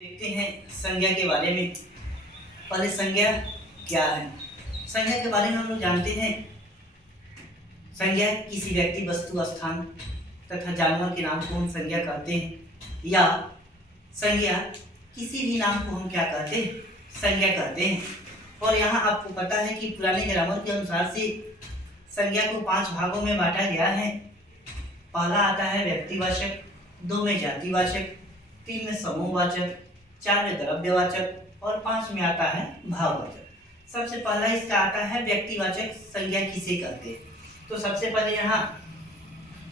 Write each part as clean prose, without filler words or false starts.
देखते हैं संज्ञा के बारे में। पहले संज्ञा क्या है? संज्ञा के बारे में हम लोग जानते हैं, संज्ञा किसी व्यक्ति, वस्तु, स्थान तथा जानवर के नाम को हम संज्ञा कहते हैं, या संज्ञा किसी भी नाम को हम क्या कहते हैं? संज्ञा कहते हैं। और यहाँ आपको पता है कि पुराने ग्रामर के अनुसार से संज्ञा को 5 भागों में बांटा गया है। पहला आता है व्यक्तिवाचक, 2 में जातिवाचक, 3 में समूहवाचक, 4 में द्रव्यवाचक और 5 में आता है भाववाचक। सबसे पहला इसका आता है व्यक्तिवाचक संज्ञा किसे कहते हैं। तो सबसे पहले यहाँ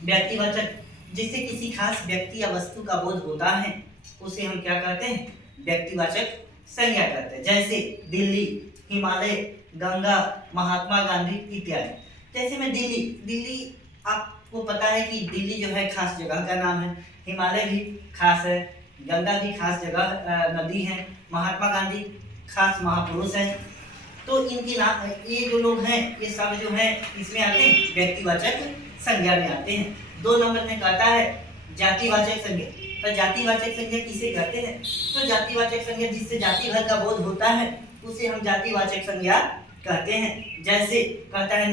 व्यक्तिवाचक, जिससे किसी खास व्यक्ति या वस्तु का बोध होता है, उसे हम क्या कहते हैं? व्यक्तिवाचक संज्ञा कहते हैं। जैसे दिल्ली, हिमालय, गंगा, महात्मा गांधी इत्यादि। जैसे में दिल्ली आपको पता है कि दिल्ली जो है खास जगह का नाम है, हिमालय भी खास है, गंगा भी खास जगह नदी है, महात्मा गांधी खास महापुरुष हैं। तो इनके नाम, ये जो लोग हैं, ये सब जो हैं इसमें आते हैं, व्यक्तिवाचक संज्ञा में आते हैं। 2 नंबर में कहता है जातिवाचक संज्ञा। तो जातिवाचक संज्ञा किसे कहते हैं? तो जातिवाचक संज्ञा जिससे जाति भर का बोध होता है, उसे हम जातिवाचक संज्ञा कहते हैं। जैसे कहता है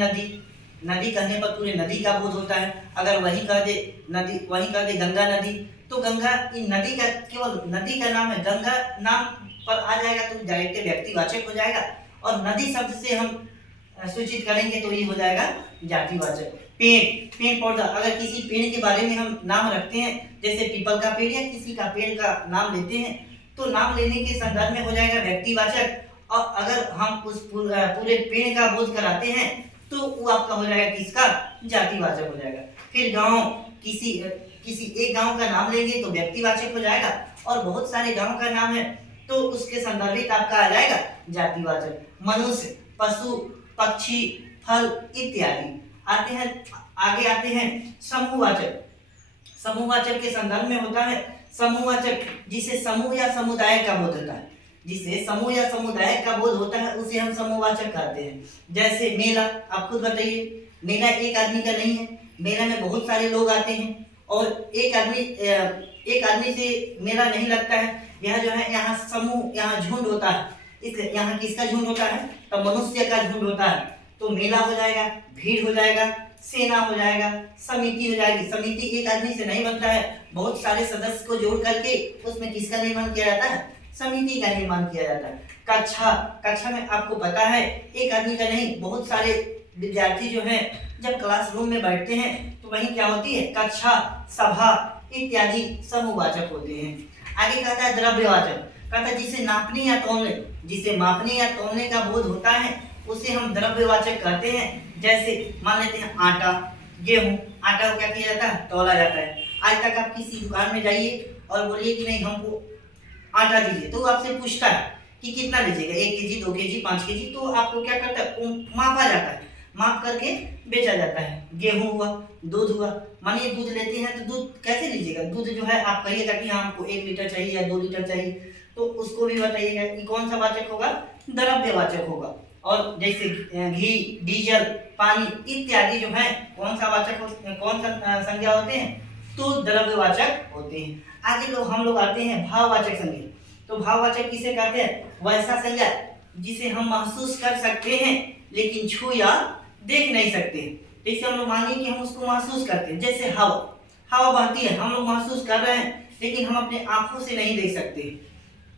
नदी कहने पर पूरे नदी का बोध होता है। अगर वही कह दे गंगा नदी, तो गंगा इन नदी का, केवल नदी का नाम है, गंगा नाम पर आ जाएगा तो डायरेक्ट व्यक्तिवाचक हो जाएगा। और नदी शब्द से हम सूचित करेंगे तो ये हो जाएगा जातिवाचक। पेड़ पौधा, अगर किसी पेड़ के बारे में हम नाम रखते हैं, जैसे पीपल का पेड़ या किसी का पेड़ का नाम लेते हैं, तो नाम लेने के संदर्भ में हो जाएगा व्यक्तिवाचक। और अगर हम उस पूरे पेड़ का बोध कराते हैं तो वो आपका हो जाएगा किसका? जातिवाचक हो जाएगा। फिर गांव, किसी एक गांव का नाम लेंगे तो व्यक्तिवाचक हो जाएगा। और बहुत सारे गांव का नाम है तो उसके संदर्भित आपका आ जाएगा जातिवाचक। मनुष्य, पशु, पक्षी, फल इत्यादि आते हैं। आगे आते हैं समूहवाचक। समूहवाचक के संदर्भ में होता है समूहवाचक, जिसे समूह या समुदाय का बोध होता है। जिसे समूह या समुदाय का बोध होता है उसे हम समूहवाचक कहते हैं। जैसे मेला, आप खुद बताइए, मेला एक आदमी का नहीं है, मेला में बहुत सारे लोग आते हैं और एक आदमी से मेला नहीं लगता है। यह जो है, यहाँ समूह, यहाँ झुंड होता है। इसलिए यहाँ किसका झुंड होता है? तो मनुष्य का झुंड होता है। तो मेला हो जाएगा, भीड़ हो जाएगा, सेना हो जाएगा, समिति हो जाएगी। समिति एक आदमी से नहीं बनता है, बहुत सारे सदस्य को जोड़ करके उसमें किसका निर्माण किया जाता है? समिति का निर्माण किया जाता है। कक्षा में आपको पता है एक आदमी का नहीं, बहुत सारे विद्यार्थी जो हैं जब क्लासरूम में बैठते हैं तो वहीं क्या होती है? कक्षा, सभा इत्यादि समूहवाचक होते हैं। आगे कहता है द्रव्यवाचक। कहता है जिसे मापने या तौलने का बोध होता है उसे हम द्रव्यवाचक कहते हैं। जैसे मान लेते हैं आटा, गेहूं। आटा को क्या किया जाता है? तौला जाता है। आज तक आप किसी दुकान में जाइए और बोलिए कि नहीं हमको आटा दीजिए, तो आपसे पूछता है कि कितना लीजिएगा, 1 केजी, 2 केजी, 5 केजी। तो आपको क्या करता है? मापा जाता है, माप करके बेचा जाता है। गेहूं हुआ, दूध हुआ। मानिए दूध लेते हैं तो दूध कैसे लीजिएगा? दूध जो है आप कहिएगा कि हाँ हमको 1 लीटर चाहिए या 2 लीटर चाहिए, तो उसको भी बताइएगा कि कौन सा वाचक होगा? द्रव्यवाचक होगा। और जैसे घी, डीजल, पानी इत्यादि जो है कौन सा संज्ञा होते हैं? तो द्रव्यवाचक होते हैं। आगे हम लोग आते हैं भाववाचक संज्ञा। तो भाववाचक किसे कहते हैं? वैसा संज्ञा जिसे हम महसूस कर सकते हैं लेकिन छू या देख नहीं सकते। जैसे हम लोग मानिए कि हम उसको महसूस करते हैं, जैसे हवा बहती है, हम लोग महसूस कर रहे हैं लेकिन हम अपने आंखों से नहीं देख सकते।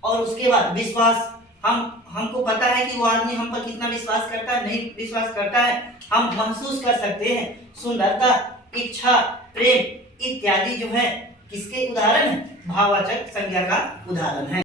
और उसके बाद विश्वास, हमको पता है कि वो आदमी हम पर कितना विश्वास करता है, नहीं विश्वास करता है, हम महसूस कर सकते हैं। सुंदरता, इच्छा, प्रेम इत्यादि जो है किसके उदाहरण है? भाववाचक संज्ञा का उदाहरण है।